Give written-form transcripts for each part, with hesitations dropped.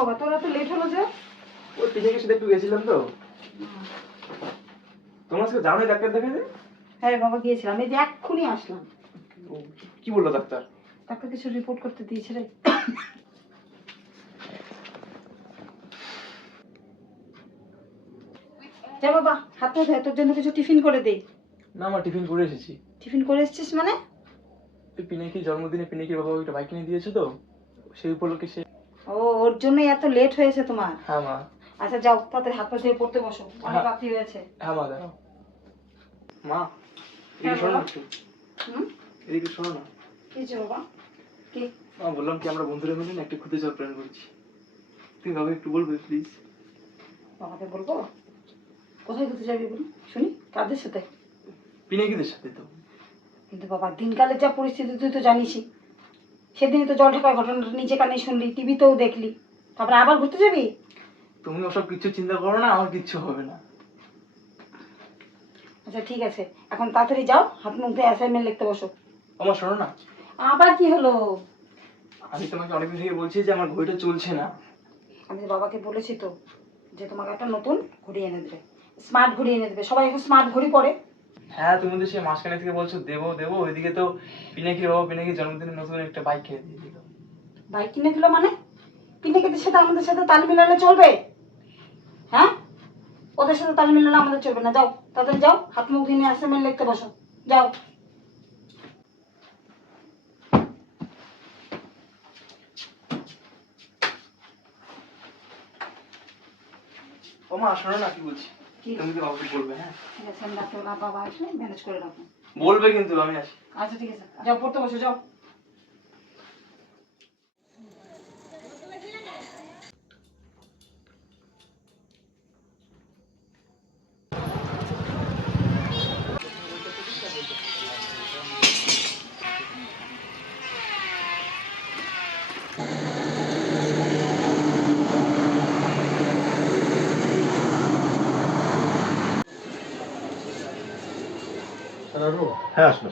বাবা, তোরা তো লেট হলো যে? ওই পিছনে সাথে একটু গেছিলাম তো। তোমার সাথে জানোই ডাক্তার দেখাতে? হ্যাঁ বাবা গিয়েছিলাম, এই যে এক্ষুনি আসলাম। কি বললো ডাক্তার? ডাক্তার কিছু রিপোর্ট করতে দিয়েছে রে। যা বাবা, হাত মুখ ধুয়ে তোর জন্য কিছু টিফিন করে দেই। না মা, টিফিন করে এসেছি। টিফিন করে এসেছিস মানে? ওই পিনাকির জন্মদিনে পিনাকির বাবা একটা বাইক কিনে দিয়েছে তো, সেই উপলক্ষে সে। ও, ওর জন্যই এত লেট হয়েছে তোমার? হ্যাঁ মা। আচ্ছা যাও, তাড়াতাড়ি হাত পা ধুয়ে পড়তে বসো, অনেক রাত্রি হয়েছে। হ্যাঁ মা, দাঁড়াও। মা হ্যাঁ, এদিকে শোনো বলো। না একটু। হুম, এদিকে শোনো না। কি হয়েছে বাবা? কি? মা বললাম কি, আমরা বন্ধুরা মিলে না একটা ঘুরতে যাওয়ার প্ল্যান করছি। তুমি বাবা একটু বলবে প্লিজ? বাবাকে বলবো? কোথায় ঘুরতে যাবি বলি শুনি? কাদের সাথে? পিনাকিদের সাথে তো। কিন্তু বাবা, দিনকালের যা পরিস্থিতি তুই তো জানিসই। সেদিনই তো জল ঢাকার ঘটনাটা নিজে কানে শুনলি, টিভিতেও দেখলি, তারপরে আবার ঘুরতে যাবি? তুমি ওসব কিছু চিন্তা করো না, আমার কিচ্ছু হবে না। আচ্ছা ঠিক আছে, এখন তাড়াতাড়ি যাও, হাত মুখ ধুয়ে অ্যাসাইনমেন্ট লিখতে বসো। আমার শোনো না, আবার কি হলো? আমি তোমাকে অনেকদিন থেকে বলছি যে আমার ঘড়িটা চলছে না। আমি বাবাকে বলেছি তো যে তোমাকে একটা নতুন ঘড়ি এনে দেবে, স্মার্ট ঘড়ি এনে দেবে। সবাই এখন স্মার্ট ঘড়ি পরে। হ্যাঁ, তুমি তো সেই মাঝখানে থেকে বলছো দেবো দেবো, ওইদিকে তো পিনাকির বাবা পিনাকির জন্মদিনে নতুন একটা বাইক কিনে দিয়ে দিল। বাইক কিনে দিল মানে? পিনাকিদের সাথে আমাদের সাথে তাল মিলালে চলবে? হ্যাঁ, ওদের সাথে তাল মিলালে আমাদের চলবে না। যাও তাড়াতাড়ি যাও, হাত মুখ ধুয়ে অ্যাসাইনমেন্ট লিখতে বসো, যাও। ও মা শোনো না, কি বলছি, কি? তুমি তো বাবাকে বলবে। হ্যাঁ ঠিক আছে, আমি ডাক্তার বাবা আসলে ম্যানেজ করে রাখো। বলবে কিন্তু, আমি আসি। আচ্ছা ঠিক আছে, যাও পড়তে বসো, যাও। হ্যাঁ আসুন।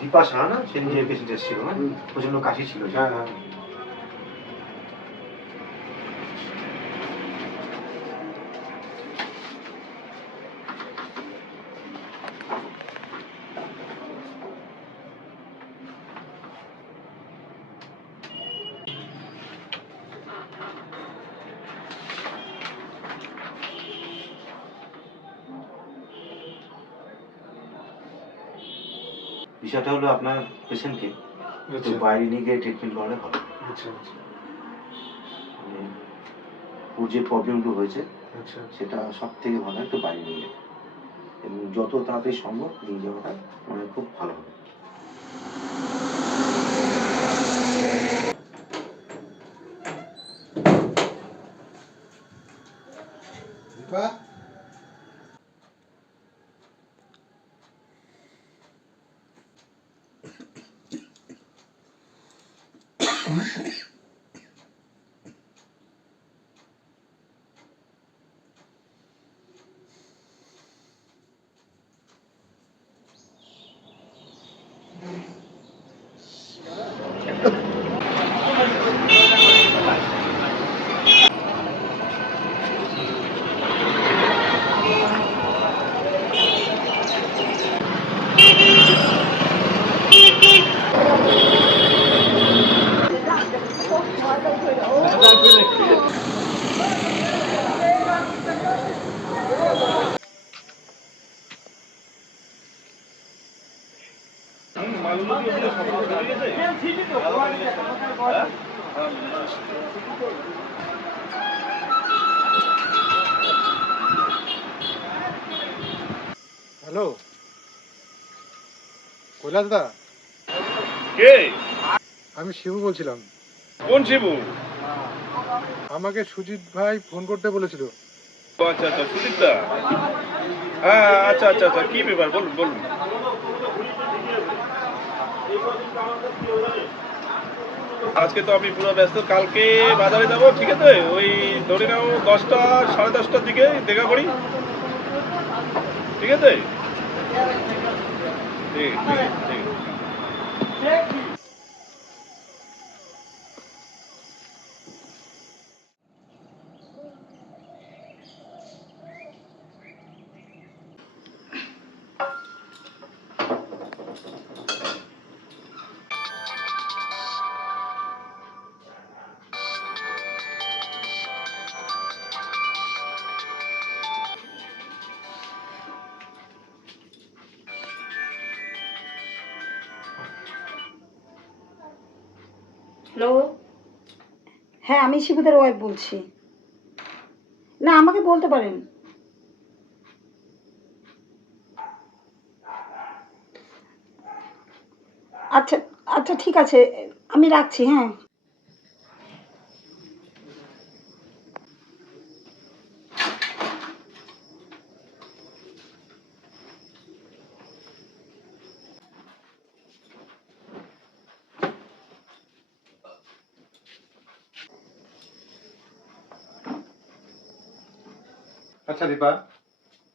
দীপা শাহ না, সে নিয়ে পেশেন্ট এসেছিল, প্রচন্ড কাশি ছিল। হ্যাঁ হ্যাঁ। বিষয়টা হলো আপনার পেশেন্টকে একটু বাইরে নিয়ে গিয়ে ট্রিটমেন্ট করালে ভালো। আচ্ছা আচ্ছা। মানে ওর যে প্রবলেমগুলো হয়েছে সেটা সব থেকে ভালো একটু বাইরে নিয়ে যাবে, এবং যত তাড়াতাড়ি সম্ভব নিয়ে যাওয়াটা মানে খুব ভালো হবে। দীপা, হ্যালো কৈলাস দা, কে? আমি শিবু বলছিলাম। কোন শিবু? আমাকে সুজিত ভাই ফোন করতে বলেছিল। ও আচ্ছা আচ্ছা, সুদীপ দা। হ্যাঁ আচ্ছা আচ্ছা আচ্ছা, কি ব্যাপার বলুন বলুন। আজকে তো আমি পুরো ব্যস্ত, কালকে বাজারে যাবো, ঠিক আছে? ওই ধরে নাও 10টা 10:30টার দিকে দেখা করি। ঠিক আছে? ঠিক আছে, ঠিক আছে। হ্যালো, হ্যাঁ আমি শিবুদের ওয়াইফ বলছি। না আমাকে বলতে পারেন। আচ্ছা আচ্ছা ঠিক আছে, আমি রাখছি। হ্যাঁ আচ্ছা দীপা,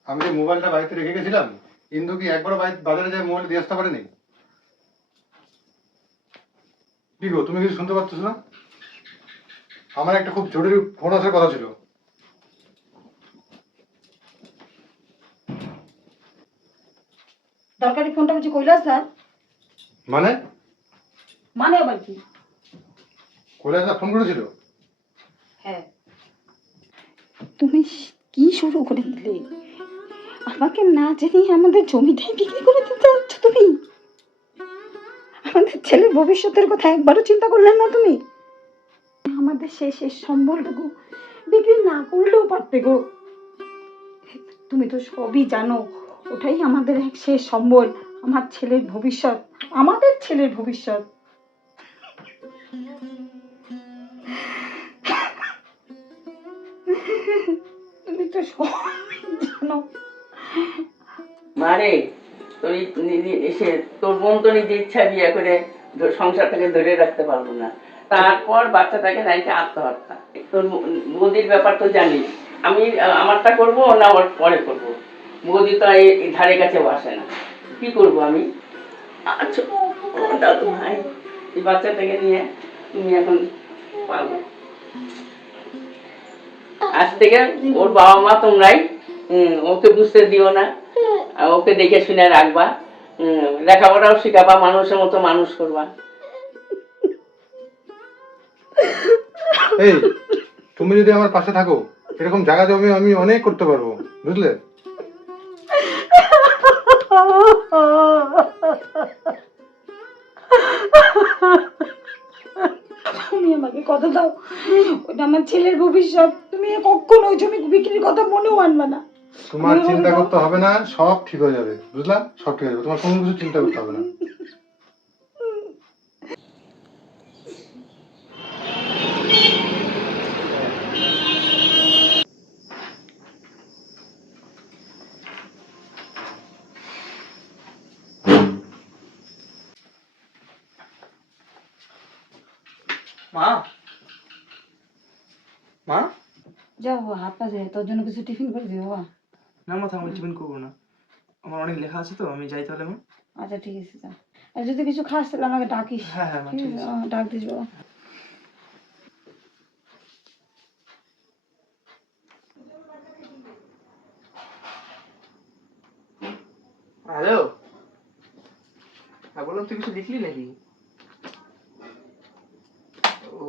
আমি যে মোবাইলটা বাড়িতে রেখে গেছিলাম, ইন্দু কি একবারও বাজারে যায় মোবাইল দিয়ে আসতে পারেনি? কি গো, তুমি কিছু শুনতে পাচ্ছ না? আমার একটা খুব জরুরি ফোন আসার কথা ছিল। দরকারি ফোনটা বুঝি কৈলাস স্যার? মানে? মানে আবার কি? কৈলাস দা ফোন করেছিল? হ্যাঁ। তুমি কি শুরু করে দিলে? আমাকে না জানিয়ে আমাদের জমিটাই বিক্রি করে দিতে চাচ্ছ তুমি? আমাদের ছেলের ভবিষ্যতের কথা একবারও চিন্তা করলে না তুমি? আমাদের শেষ সম্বলটুকু বিক্রি না করলেও পারতে গো। তুমি তো সবই জানো, ওটাই আমাদের এক শেষ সম্বল, আমার ছেলের ভবিষ্যৎ, আমাদের ছেলের ভবিষ্যৎ। তুমি তো সবই জানো। মারে তোর বোন তো নিজে ইচ্ছা বিয়ে করে সংসারটাকে ধরে রাখতে পারবো না, তারপর বাচ্চাটাকে নাইতে আত্মহত্যা। তোর বৌদির ব্যাপার তো জানিস, আমি আমারটা করবো না আমার পরে করবো, বৌদি তো এই ধারে কাছে বসে না, কি করব আমি? আচ্ছা দাদু ভাই, এই বাচ্চাটাকে নিয়ে তুমি এখন পাবো, আজ থেকে ওর বাবা মা তোমরাই ওকে বুঝতে দিও না, ওকে দেখে শুনে রাখবা, লেখাপড়াও শিখাবা, মানুষের মতো মানুষ করবা। এই, তুমি যদি আমার পাশে থাকো, এরকম জায়গা জমি আমি অনেক করতে পারবো, বুঝলে? তুমি আমাকে কথা দাও, ওটা আমার ছেলের ভবিষ্যৎ, তুমি কখনো ওই জমি বিক্রির কথা মনেও আনবে না। তোমার চিন্তা করতে হবে না, সব ঠিক হয়ে যাবে, বুঝলা? সব ঠিক হয়ে যাবে, তোমার কোনো কিছু চিন্তা করতে হবে না। মা, মা, যাও বাবা, হাত পা যায়, তোর জন্য কিছু টিফিন করে দিও বাবা। না মা থাম, টিফিন করবো না, আমার অনেক লেখা আছে তো, আমি যাই তাহলে মা। আচ্ছা ঠিক আছে, যা। আর যদি কিছু খাস তাহলে আমাকে ডাকিস। হ্যাঁ হ্যাঁ মা, ঠিক আছে। ডাক দিস বাবা। হ্যালো, হ্যাঁ বললাম, তুই কিছু লিখলি নাকি? ও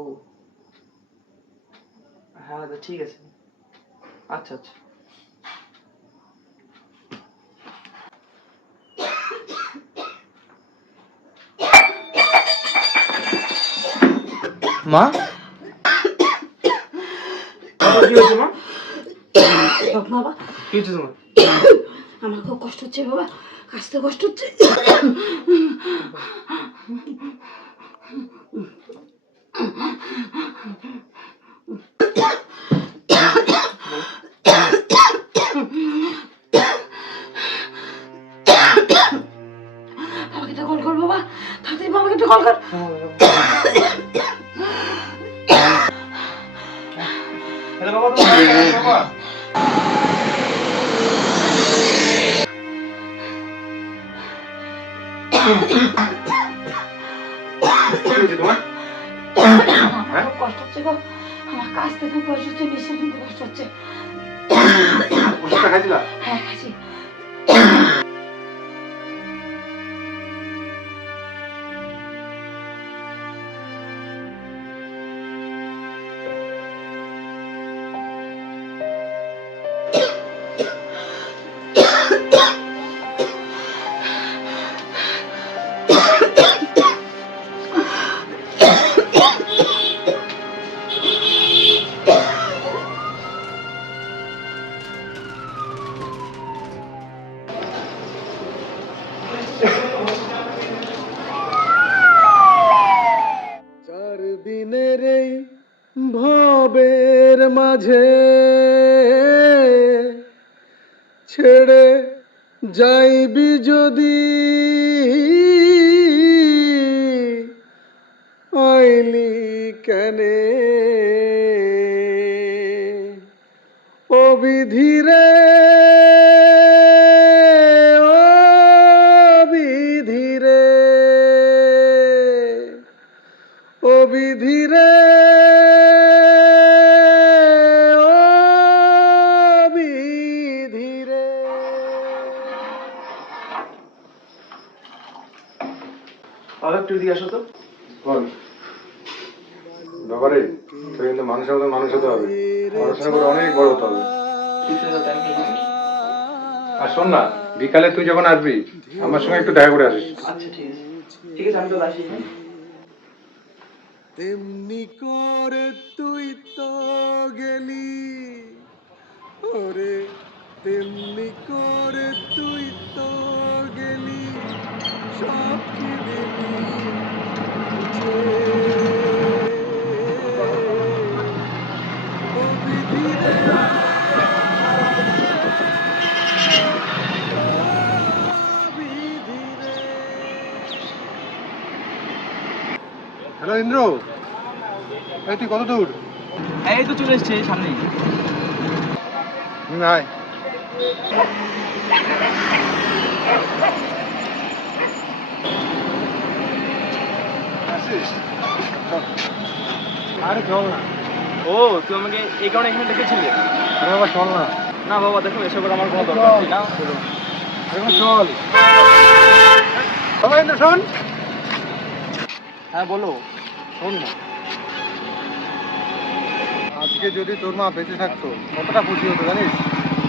হ্যাঁ ঠিক আছে, আচ্ছা আচ্ছা। মা, কি হয়েছে মা? বাবা কি হয়েছে তোমার? আমার খুব কষ্ট হচ্ছে বাবা, কাশতে কষ্ট হচ্ছে। বাবাকে একটা কল কর বাবা, তাড়াতাড়ি বাবাকে একটা কল কর। হ্যালো বাবা, বাবা কি হয়েছে তোমার? আমার খুব কষ্ট হচ্ছে গো, আমার কাছ থেকে কষ্ট হচ্ছে, নিঃশ্বাস নিতে কষ্ট হচ্ছে। ওষুধটা খাইছিলা? হ্যাঁ খাচ্ছি। চার দিনের এই ভবের মাঝে ছেড়ে যাইবি যদি আইলি কেনে ও বিধিরে ও বিধিরে ও বিধিরে ও বিধিরে। বাবা একটু এদিকে আসো তো। বল বাবারে, তুই কিন্তু মানুষের মতো মানুষ হতে হবে, পড়াশোনা করে অনেক বড় হতে হবে। আর শোন না, বিকালে তুই যখন আসবি আমার সঙ্গে একটু দেখা করে আসিস। আচ্ছা ঠিক আছে, ঠিক আছে, আমি তো আসি। তেমনি করে তুই তো গেলি ওরে, তেমনি করে তুই তো গেলি, সব কি দিলি বুঝে। ও বিধিরে হ্যালো ইন্দ্র, এই তুই কত দূর? এই তো চলে এসছে সামনেই। আয়। আসিস? চল। আরে চল না। ও তুই আমাকে এই কারণে এখানে দেখেছিলি? আরে বাবা চল না। না বাবা দেখো, এসবের আমার কোনো দরকার নেই না। এখন চল। বাবা ইন্দ্র শোন। হ্যাঁ বলো। শোন না, আজকে যদি তোর মা বেঁচে থাকতো কতটা খুশি হতো জানিস?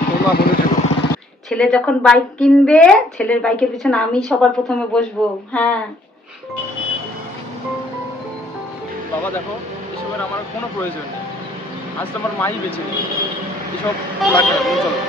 তোর মা বলেছিল ছেলে যখন বাইক কিনবে, ছেলের বাইকের পিছনে আমি সবার প্রথমে বসবো। হ্যাঁ বাবা দেখো, এসবের আমার কোনো প্রয়োজন নেই। আজ তো আমার মাই বেঁচে নেই, এসব লাগবে না, তুমি চলো।